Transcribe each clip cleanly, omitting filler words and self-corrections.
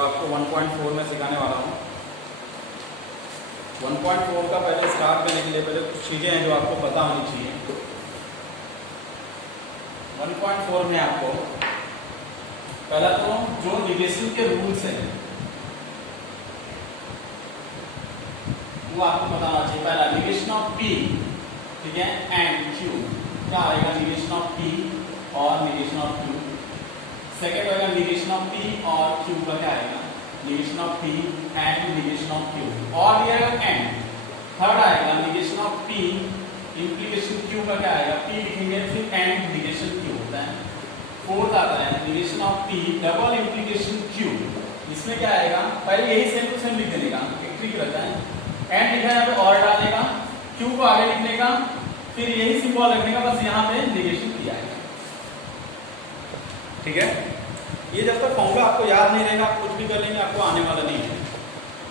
जो आपको 1.4 में सिखाने वाला हूँ। 1.4 का पहले स्टार्ट करने के लिए पहले कुछ चीज़ें हैं जो आपको पता होनी चाहिए। 1.4 में आपको पहला तो जो निगेशन के रूल्स हैं वो आपको पता होना चाहिए। पहला निगेशन ऑफ पी, ठीक है, एंड क्यू क्या आएगा, निगेशन ऑफ पी और निगेशन ऑफ क्यू। सेकेंड होगा निगेशन ऑफ पी और क्यू का क्या आएगा, negation of P and negation of Q, और ये आएगा एंड। थर्ड आएगा negation of P implication Q का क्या आएगा, पी लिखेंगे फिर एंड निगेशन क्यू होता है। फोर्थ आता है negation of P double implication Q, इसमें क्या आएगा, पहले यही सेम टू सेम लिख देने का, एक ट्रिक रहता है, एंड लिखा है यहाँ पे और डालने का, क्यू को आगे लिखने का, फिर यही सिंबल रखने का, बस यहाँ पे निगेशन किया है, ठीक है। ये जब तक फॉर्मूला आपको याद नहीं रहेगा, आप कुछ भी कर लेंगे आपको आने वाला नहीं है,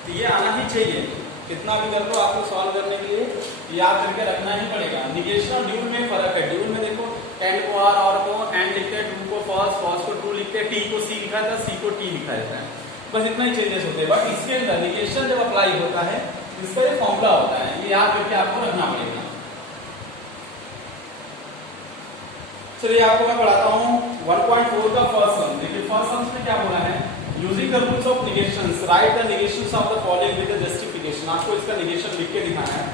तो ये आना ही चाहिए। कितना भी कर लो आपको सॉल्व करने के लिए याद करके रखना ही पड़ेगा। निगेशन और ड्यूल में फर्क है। ड्यूल में देखो एंड को आर और को एंड लिखते हैं, ट्रू को फर्स्ट, फर्स्ट को ट्रू लिखते हैं, टी को सी लिखा था, सी को टी लिखा रहता है, बस इतना ही चेंजेस होते हैं। बट इसके अंदर निगेशन जब अप्लाई होता है इसका ये फॉर्मूला होता है, ये याद करके आपको रखना पड़ेगा। चलिए आपको मैं पढ़ाता हूँ 1.4 का फर्स्ट सम। देखिए फर्स्ट सम में क्या बोला है, using the rules of negations right the negations of the following with the justification. आपको इसका निगेशन लिख के दिखाना है,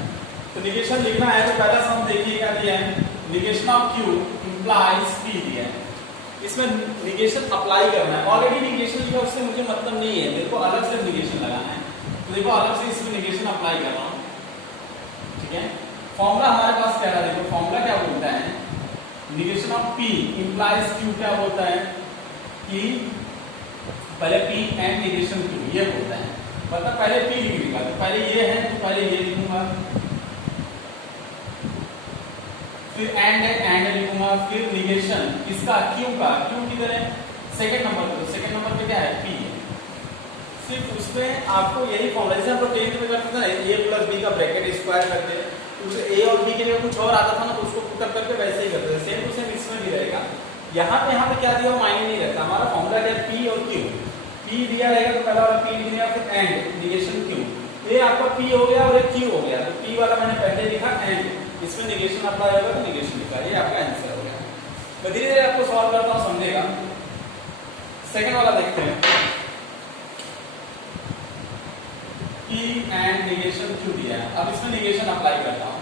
तो निगेशन लिखना है तो पहला सम देखिए क्या दिया है, negation of Q implies P दिया है। इसमें निगेशन अप्लाई करना है, ऑलरेडी निगेशन लिखा उससे मुझे मतलब नहीं है, मेरे को अलग से निगेशन लगाना है, तो देखो अलग से इसमें निगेशन अप्लाई कर रहा हूँ, ठीक है। फॉर्मूला हमारे पास क्या है, देखो फॉर्मूला क्या बोलता है, negation of P implies Q क्या बोलता है कि पहले P एंड निगेशन Q, ये बोलता है। मतलब पहले P लिखूंगा, तो पहले ये है तो पहले ये लिखूंगा, फिर एंड लिखूंगा, फिर निगेशन किसका, Q का, Q किधर है, सेकंड नंबर पे, सेकंड नंबर पे क्या है P। सिर्फ उसमें आपको यही फॉर्मूला जैसे हम लोग 10th में करते थे ना, a प्लस b का ब्रैकेट स्क्वायर करते हैं, उसे a और b के लिए कुछ और आता था ना, तो उसको पुट करके वैसे ही करते थे, सेम टू सेम इसमें भी रहेगा। यहाँ पे क्या दिया मायने नहीं रहता, हमारा फॉर्मूला क्या है p और q, p दिया रहेगा तो पहला वाला p लिख दिया, फिर एंड निगेशन q, ये आपका p हो गया और ये q हो गया, तो p वाला मैंने पहले लिखा एंड, इसमें निगेशन अप्लाई होगा तो निगेशन लिखा, ये आपका आंसर हो गया। मैं धीरे धीरे आपको सॉल्व करता हूँ, समझेगा। सेकेंड वाला देखते हैं, P एंड निगेशन Q दिया है, अब इसमें निगेशन अप्लाई करता हूं।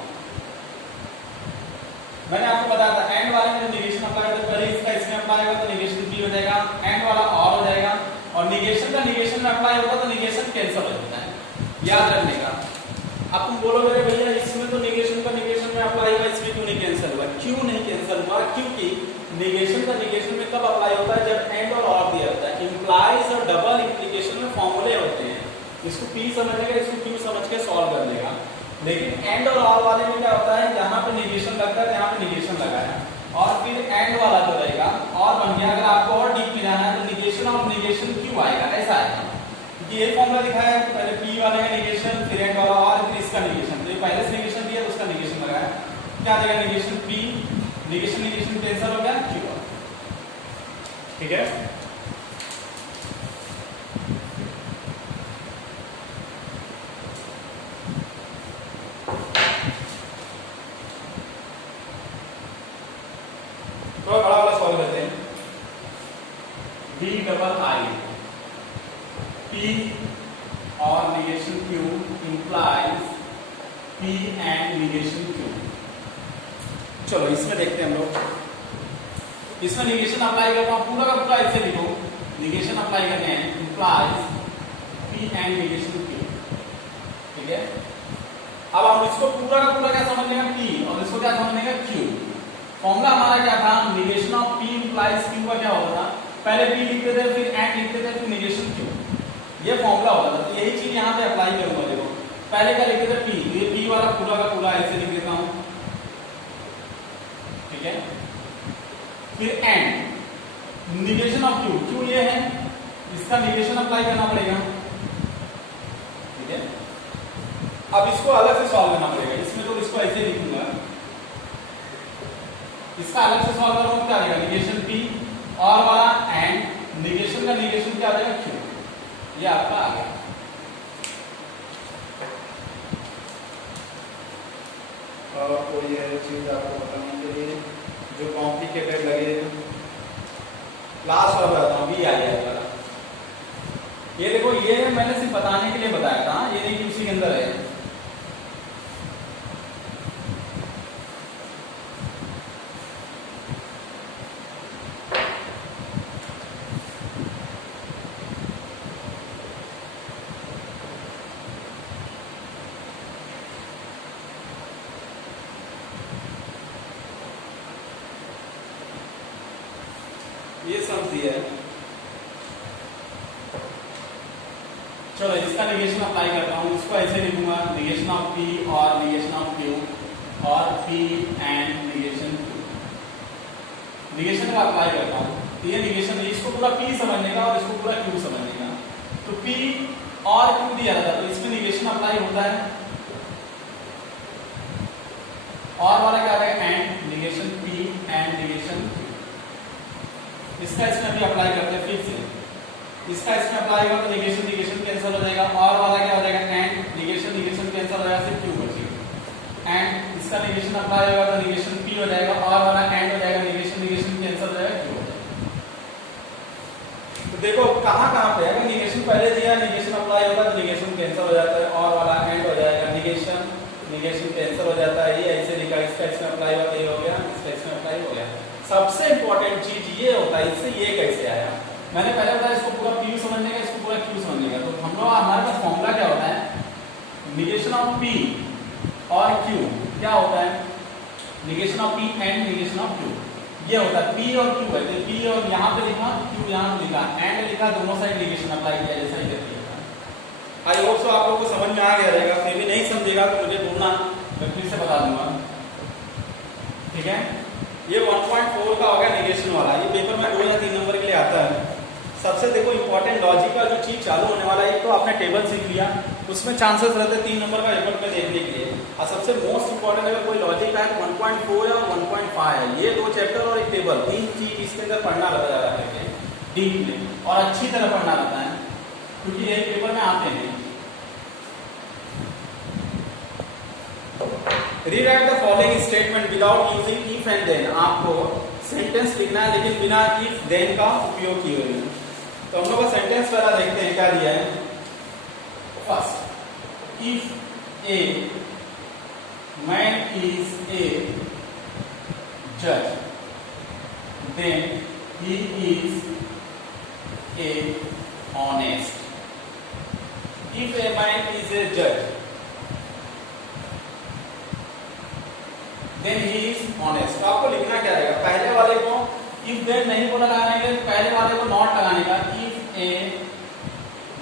मैंने आपको बताया था एंड वाले में निगेशन अप्लाई करते पहले इसका इसमें अप्लाई होगा तो निगेशन P हो जाएगा, एंड वाला और हो जाएगा, और निगेशन का निगेशन में अप्लाई होगा तो निगेशन कैंसिल हो जाता है, याद रखने का। अब तुम बोलोगे भैया इसमें तो निगेशन का निगेशन में अप्लाई हुआ, इसमें क्यों नहीं कैंसिल हुआ, क्यों नहीं कैंसिल हुआ, क्योंकि निगेशन का निगेशन में कब अप्लाई होता है, जब एंड और दिया होता है। इंप्लाइज और डबल इंप्लीकेशन में फॉर्मूले होते हैं, इसको P समझ लेगा, इसको Q समझ के सॉल्व कर लेगा। लेकिन एंड और ऑर वाले में क्या होता है, यहाँ पे निगेशन लगता है, यहाँ पे निगेशन लगाया, और फिर एंड वाला जो रहेगा और बन गया। अगर आपको और डीप में जाना है तो निगेशन ऑफ निगेशन Q आएगा, ऐसा आएगा, क्योंकि ये फॉर्मूला दिखाया है, पहले P वाले का निगेशन, फिर एंड वाला और फिर इसका निगेशन, तो ये पहले से निगेशन दिया तो उसका निगेशन लगाया, क्या देगा negation P, negation negation cancel हो गया, Q, ठीक है। तो बड़ा वाला सॉल्व करते हैं, B डबल I P और negation Q implies P and negation Q। चलो इसमें देखते हैं हम लोग, इसमें निगेशन अप्लाई करता हूं, पूरा का पूरा ऐसे लिखो, निगेशन अप्लाई करते हैं implies P and negation Q, ठीक है। अब हम इसको पूरा का पूरा क्या समझ लेंगे P, और इसको क्या समझ लेंगे Q। फॉर्मूला हमारा क्या था, negation of P implies Q का क्या होता था, पहले P लिखते थे, फिर एंड लिखते थे, फिर निगेशन Q, ये फॉर्मूला होता था। तो यही चीज यहाँ पे अप्लाई करूंगा, देखो पहले क्या लिखते थे P, ये P वाला पूरा का पूरा ऐसे लिख देता हूं, ठीक है। फिर and negation of Q, Q ये है, इसका निगेशन अप्लाई करना पड़ेगा, ठीक है। अब इसको अलग से सॉल्व करना पड़ेगा, इसमें तो इसको ऐसे लिखूंगा, इसका अलग से सॉल्व करूंगा, क्या आएगा निगेशन P और वाला एंड निगेशन का निगेशन क्या आ जाएगा Q, ये आपका आ गया। और कोई है चीज आपको बताने के लिए जो कॉम्प्लिकेटेड लगे? लास्ट वाला बताता हूँ, बी आ जाएगा। ये देखो, ये मैंने सिर्फ बताने के लिए बताया था, ये नहीं कि उसी के अंदर है। ये समझी है। चलो इसका निगेशन अप्लाई करता हूँ। इसको ऐसे लिखूंगा, निगेशन ऑफ पी और निगेशन ऑफ क्यू और P and negation Q. Negation का अप्लाई करता हूँ तो ये निगेशन, इसको पूरा पी समझने का और इसको पूरा क्यू समझने का। तो पी और क्यू दिया था तो इसमें निगेशन अप्लाई होता है। और वाला क्या रहेगा? And negation P and negation Q. इसका इसमें भी अप्लाई करते हैं फिर से। इसका इसमें अप्लाई होगा तो निगेशन निगेशन कैंसिल हो जाएगा। और वाला क्या हो जाएगा? एंड निगेशन निगेशन कैंसिल हो जाएगा, सिर्फ क्यू बचेगा। एंड इसका निगेशन अप्लाई होगा तो निगेशन पी हो जाएगा। और वाला एंड हो जाएगा, निगेशन निगेशन कैंसिल हो जाएगा, क्यू हो जाएगा। तो देखो कहाँ कहाँ पे है, निगेशन पहले दिया, निगेशन अप्लाई होगा तो निगेशन कैंसिल हो जाता है। और वाला एंड हो जाएगा, निगेशन निगेशन कैंसिल हो जाता है। ये ऐसे लिखा, इसका इसमें अप्लाई हुआ तो ये हो गया, इसका इसमें अप्लाई हो गया। सबसे इंपॉर्टेंट चीज ये होता है, इससे ये कैसे आया। मैंने पहले बताया इसको पूरा पी समझने का, इसको पूरा क्यू समझने का। तो हम लोग, हमारे पास फॉर्मूला क्या होता है? निगेशन ऑफ पी और क्यू क्या होता है? Negation of P and negation of Q. ये होता है पी और क्यू है, तो पी और यहाँ पे लिखा, क्यू यहाँ पे लिखा, एंड लिखा, दोनों साइड निगेशन अप्लाई किया, जैसा ही करके। आई होप सो आप लोगों को समझ में आ गया रहेगा। फिर भी नहीं समझेगा तो मुझे बोलना, मैं फिर से बता दूंगा, ठीक है। ये 1.4 का हो गया निगेशन वाला। ये पेपर में 2 या 3 नंबर के लिए आता है। सबसे देखो इंपॉर्टेंट लॉजिक का जो चीज चालू होने वाला है, एक तो आपने टेबल सीख लिया, उसमें चांसेस रहते हैं 3 नंबर का पेपर में देखने के लिए। और सबसे मोस्ट इंपॉर्टेंट अगर कोई लॉजिक है 1.4 या 1.5 है, ये 2 चैप्टर और एक टेबल, 3 चीज इसके अंदर पढ़ना रहता है डीपली और अच्छी तरह पढ़ना रहता है, क्योंकि यही पेपर में आते हैं। Rewrite the following statement without using if and then. आपको सेंटेंस लिखना है लेकिन बिना इफ देन का उपयोग किए हुए। तो हम लोग का सेंटेंस पहला देखते हैं क्या दिया है। First, if a man is a जज then he is a honest. If a man is a जज देन ही इज ऑनेस्ट। तो आपको लिखना क्या रहेगा? पहले वाले को इफ देन नहीं बोला लगाने के, पहले वाले को नॉट लगाने का। If a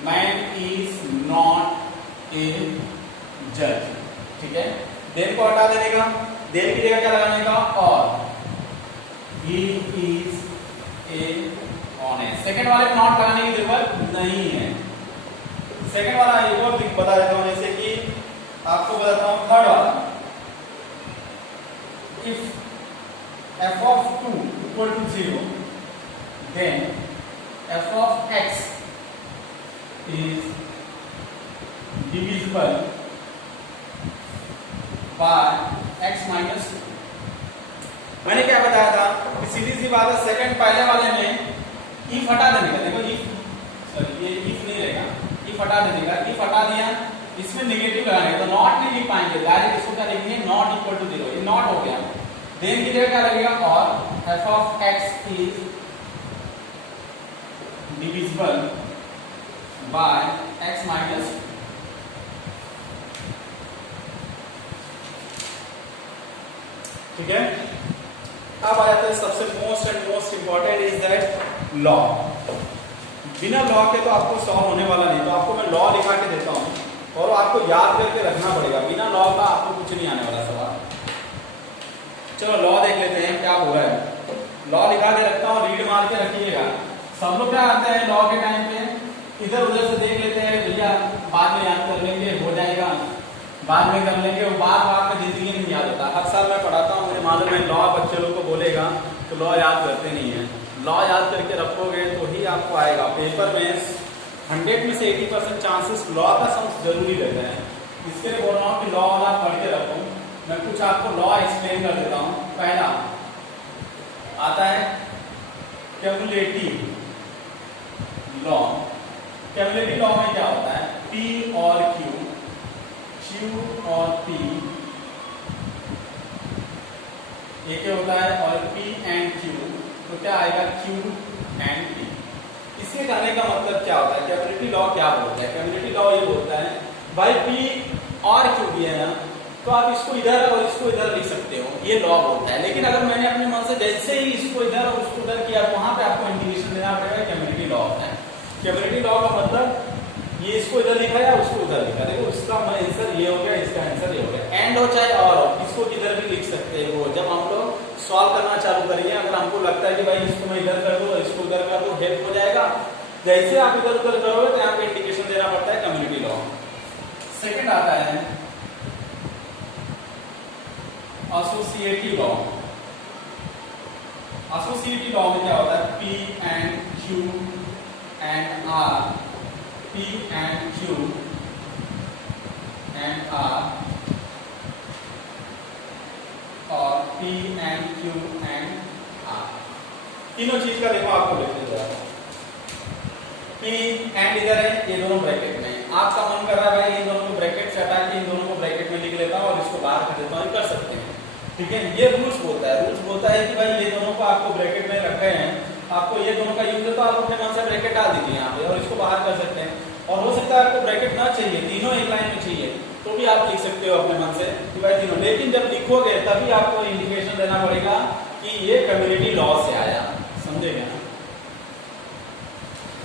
man is not a जज, ठीक है। देन को हटा देने का, देन की जगह क्या लगाने का? और ही इज ए ऑनेस्ट। सेकंड वाले को नॉट लगाने की जरूरत नहीं है। सेकंड वाला एक और बता देता हूं, जैसे कि आपको बताता हूं थर्ड वाला। If f of 2 equal to 0, then f of x is divisible by x minus 2। मैंने क्या बताया था कि सीधी सी बात है, सेकंड पहले वाले में if हटा देने का। देखो if, सॉरी ये if नहीं रहेगा, if हटा देने का। if हटा दिया, इसमें नेगेटिव लगाएंगे तो नॉट नहीं लिख पाएंगे, डायरेक्ट इसको क्या लिखेंगे? Not equal to 0। ये नॉट हो गया। देन की जगह क्या लगेगा? और f of x is divisible by x minus 2। ठीक है। अब आ जाता है सबसे most and most important is that law. बिना लॉ के तो आपको सॉल्व होने वाला नहीं। तो आपको मैं लॉ लिखा के देता हूं और आपको याद करके रखना पड़ेगा। बिना लॉ का आपको कुछ नहीं आने वाला सवाल। चलो लॉ देख लेते हैं क्या हो रहा है। लॉ लिखा के रखता हूँ, रीड मार के रखिएगा। सब लोग क्या आते हैं लॉ के टाइम पे, इधर उधर से देख लेते हैं, भैया बाद में याद कर लेंगे, हो जाएगा, बाद में कर लेंगे। वो बार में जिंदगी में याद होता है। हर साल मैं पढ़ाता हूँ, मुझे मालूम है लॉ बच्चे लोग को बोलेगा तो लॉ याद करते नहीं है। लॉ याद करके रखोगे तो ही आपको आएगा। पेपर में 100 में से 80% चांसेस लॉ का सम जरूरी रहता है। इसके लिए बोल रहा हूँ कि लॉ वाला पढ़ के रखो। मैं कुछ आपको लॉ एक्सप्लेन कर देता हूँ। पहला आता है क्यूमुलेटिव लॉ। क्यूमुलेटिव लॉ में क्या होता है, P और Q, Q और P एक ही होता है, और P एंड Q तो क्या आएगा Q एंड P। इसके करने का मतलब क्या होता है, क्यूमुलेटिव लॉ क्या बोलता है? क्यूमुलेटिव लॉ ये बोलता है भाई P और Q भी है ना, तो आप इसको इधर और इसको इधर लिख सकते हो, ये लॉ बोलता है। लेकिन अगर मैंने अपने मन से जैसे ही इसको इधर और उसको उधर किया, वहां पे आपको इंडिकेशन देना पड़ेगा, क्यूमुलेटिव लॉ होता है। क्यूमुलेटिव लॉ का मतलब ये इसको इधर लिखा या उसको उधर लिखा, देखो इसका आंसर ये हो गया, इसका आंसर ये हो गया। एंड हो चाहे और हो, इसको किधर भी लिख सकते हो। जब हम लोग सॉल्व करना चालू करेंगे, अगर हमको लगता है कि भाई इसको मैं इधर कर दूं, इसको उधर कर दूं, हेल्प हो जाएगा। जैसे आप इधर उधर करोगे तो यहाँ पे इंडिकेशन देना पड़ता है क्यूमुलेटिव लॉ। सेकंड आता है एसोसिएटिव लॉ। एसोसिएटिव लॉ में क्या होता है, P and Q and R, P and Q and R और P and Q and R, तीनों चीज का देखो आपको लिखने जा रहा है। P एंड इधर है, ये दोनों ब्रैकेट में। आपका मन कर रहा है भाई इन दोनों को ब्रैकेट से हटा के इन दोनों को ब्रैकेट में लिख लेता हूं और इसको बाहर कर देता हूं, कर सकते हैं, ठीक है। ये रूल्स बोलता है, रूल्स बोलता है कि भाई ये दोनों को आपको ब्रैकेट में रखे हैं, आपको ये दोनों का यूज है तो आप अपने मन से ब्रैकेट डाल दीजिए यहाँ पे और इसको बाहर कर सकते हैं। और हो सकता है आपको ब्रैकेट ना चाहिए, तीनों एक लाइन में चाहिए, तो भी आप लिख सकते हो अपने मन से कि भाई तीनों। लेकिन जब लिखोगे तभी आपको इंडिकेशन देना पड़ेगा कि ये क्यूमुलेटिव लॉ से आया, समझेगा ना।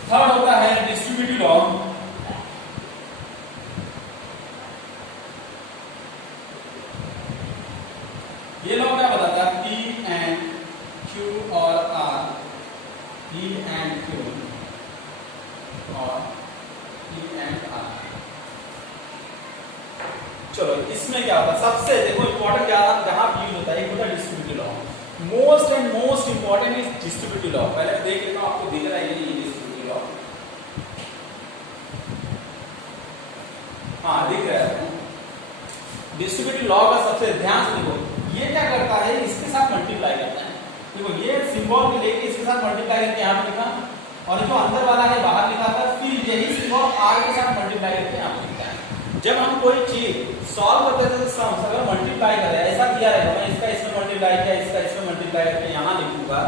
थर्ड होता है डिस्ट्रीब्यूटिव लॉ। ये लॉ क्या बताता है, P एंड Q और R, P एंड Q और P एंड R। चलो इसमें क्या होता है, सबसे देखो इंपॉर्टेंट क्या जहां यूज होता है, एक होता है distributive law. Most and most important is distributive law. पहले देख लेता हूं, आपको दिख रहा है ये डिस्ट्रीब्यूटिव लॉ, हाँ दिख रहा है। डिस्ट्रीब्यूटिव लॉ का सबसे ध्यान से देखो, ये क्या करता है, इसके साथ मल्टीप्लाई करता है। देखो ये सिंबल को लेके इसके साथ मल्टीप्लाई करके यहाँ पे लिखा, और जो अंदर वाला है बाहर लिखा था, फिर यही सिंबल R के साथ मल्टीप्लाई करके यहाँ पे लिखता है। जब हम कोई चीज सॉल्व करते थे तो सम अगर मल्टीप्लाई करें, ऐसा किया रहेगा, मैं इसका इसमें मल्टीप्लाई किया, इसका इसमें मल्टीप्लाई करके यहाँ लिखूंगा,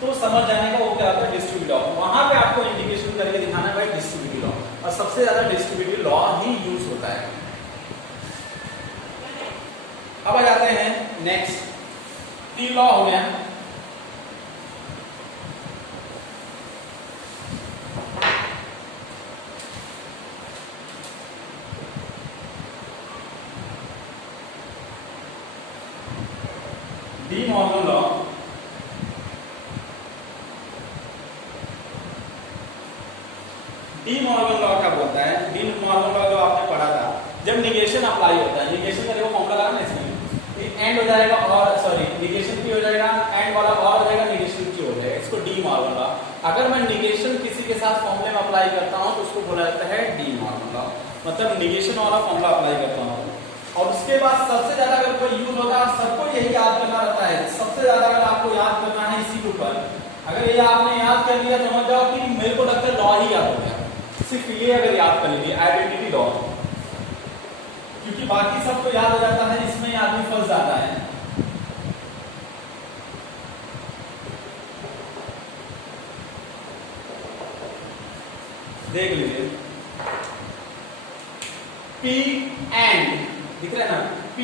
तो समझ जाने का वो क्या होता है डिस्ट्रीब्यूटिव लॉ। वहां पे आपको इंडिकेशन करके दिखाना है भाई डिस्ट्रीब्यूटिव लॉ, और सबसे ज्यादा डिस्ट्रीब्यूटिव लॉ ही यूज होता है। अब आ जाते हैं नेक्स्ट, तीन लॉ हो गया। De Morgan law, De Morgan law क्या बोलता है, डी मॉर्गन लॉ जो आपने पढ़ा था, जब निगेशन अप्लाई होता है, निगेशन का देखो फॉर्मूला लगा ना इसमें, एंड हो जाएगा और सॉरी निगेशन P हो जाएगा, एंड वाला और हो जाएगा, निगेशन Q हो जाएगा, इसको डी मॉर्गन लॉ। अगर मैं निगेशन किसी के साथ फॉर्मूले में अप्लाई करता हूं तो उसको बोला जाता है डी मॉर्गन लॉ, मतलब निगेशन वाला फॉर्मूला अप्लाई करता हूं। और उसके बाद सबसे ज्यादा अगर कोई यूज होता है, सबको यही याद करना रहता है, सबसे ज्यादा अगर आपको याद करना है इसी के ऊपर, अगर ये आपने याद कर लिया समझ जाओ कि मेरे को लगता है लॉ ही याद हो गया, सिर्फ ये अगर याद कर लीजिए आइडेंटिटी लॉ, क्योंकि बाकी सबको याद हो जाता है, इसमें आदमी फंस जाता है। देख लीजिए P एंड दिख रहा है ना, P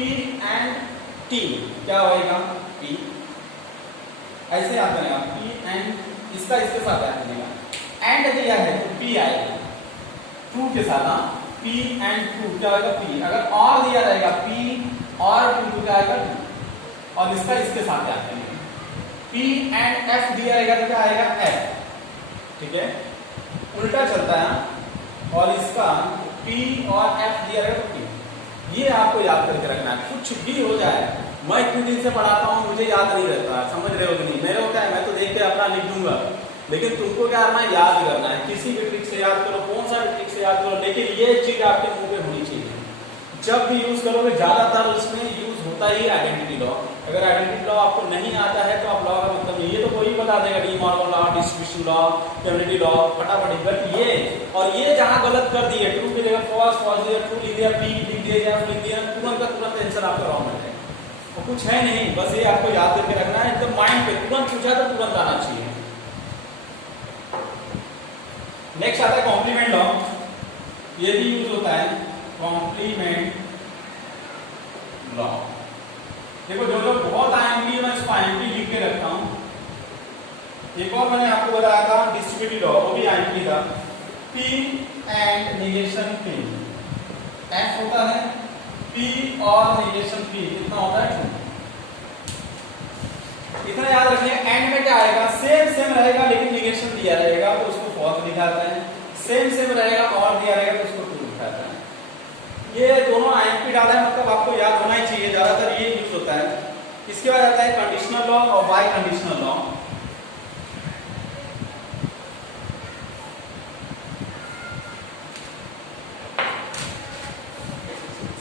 एंड T क्या होएगा, P ऐसे याद करेगा, P एंड इसका इसके साथ याद करेगा, एंड दिया है तो P आएगा, ट्रू के साथ, हाँ P एंड ट्रू क्या होगा P, अगर और दिया रहेगा P और ट्रू क्या आएगा T, और इसका इसके साथ याद करेंगे। P एंड F दिया रहेगा तो क्या आएगा F, ठीक है, उल्टा चलता है, और इसका P और F दिया रहेगा तो T। ये आपको याद करके रखना है, कुछ भी हो जाए, मैं इतने दिन से पढ़ाता हूँ मुझे याद नहीं रहता, समझ रहे हो कि नहीं, मेरे होता है मैं तो देख के अपना लिख दूंगा, लेकिन तुमको क्या करना है, याद करना है, किसी भी ट्रिक से याद करो, कौन सा भी ट्रिक से याद करो, लेकिन ये चीज आपके मुंह पे होनी चाहिए। जब भी यूज करोगे ज्यादातर उसमें यूज होता ही आइडेंटिटी लॉ। अगर आइडेंटिटी लॉ आपको नहीं आता है तो आप लॉ का मतलब नहीं, ये तो कोई बता देगा, De Morgan law, distribution law, community law, फटाफट। बट ये और ये जहां गलत कर दिए, ट्रू की जगह फॉल्स, फॉल्स की जगह ट्रू लिख दिया, पी लिख दिया या लिख दिया, तुरंत का तुरंत आंसर आपका रॉन्ग है। और कुछ है नहीं, बस ये आपको याद करके रखना है, एकदम माइंड पे तुरंत पूछा तो तुरंत आना चाहिए। नेक्स्ट आता है कॉम्प्लीमेंट लॉ। ये भी यूज होता है, कॉम्प्लीमेंट लॉ। देखो जो जो बहुत आएंगी मैं इसको आईएमपी लिख के रखता हूं। एक और मैंने आपको बताया था डिस्ट्रीब्यूटिव लॉ, वो भी आईएमपी था, P and negation P. F होता है पी और निगेशन पी कितना होता है 2। इतना याद रखिए। एंड में क्या आएगा, सेम सेम रहेगा लेकिन निगेशन दिया रहेगा तो उसको फॉल्स दिखाता है, सेम सेम रहेगा और दिया रहेगा तो उसको ट्रू दिखाता है। ये दोनों आईएमपी डाला है, मतलब आपको याद होना ही चाहिए, ज्यादातर ये यूज होता है। इसके बाद आता है कंडीशनल लॉ और बाय कंडीशनल लॉ।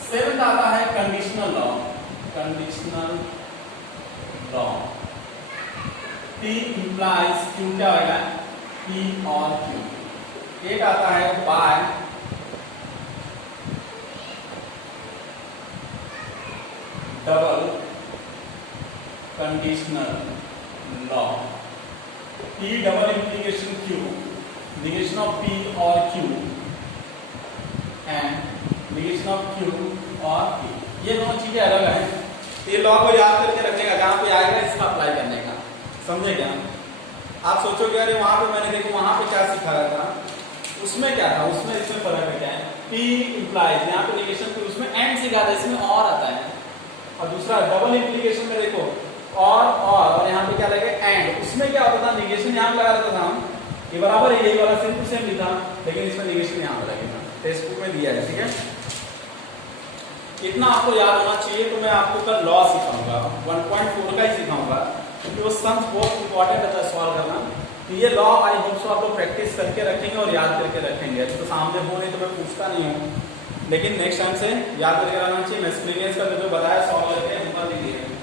सेवेंथ आता है conditional law. Conditional law, P implies Q क्या होगा, P और Q। एक आता है bye double conditional law. P double implication Q, negation of P और Q and negation of Q और P। ये दोनों चीजें अलग हैं। ये लॉ को याद करके रखने का, जहां पे आएगा इसका अप्लाई करने का, समझे क्या? आप सोचोगे अरे वहां पे मैंने देखो वहां पे क्या सिखाया था, उसमें क्या था, उसमें इसमें फर्क है क्या है? P implies, यहाँ पे निगेशन पे उसमें एंड सिखा था, इसमें और आता है। और दूसरा डबल इंप्लीकेशन में देखो और यहाँ पे क्या लगेगा एंड, उसमें क्या होता था, निगेशन यहाँ पे लगा रहता था हम, ये बराबर है, यही वाला सेम टू सेम लिखा, लेकिन इसमें निगेशन यहाँ पे लगेगा। टेक्स्ट बुक में दिया है, ठीक है? इतना आपको याद होना चाहिए। तो मैं आपको कल लॉ सिखाऊंगा, 1.4 का ही सिखाऊंगा, क्योंकि वो सम्स बहुत इंपॉर्टेंट रहता है सॉल्व करना। तो ये लॉ आई होप सो आप लोग प्रैक्टिस करके रखेंगे और याद करके रखेंगे। तो सामने हो नहीं तो मैं पूछता नहीं हूँ, लेकिन नेक्स्ट टाइम से याद करके रहना चाहिए। मैं एक्सपीरियंस का जो बताया सॉल्व करके ऊपर लिख दिया।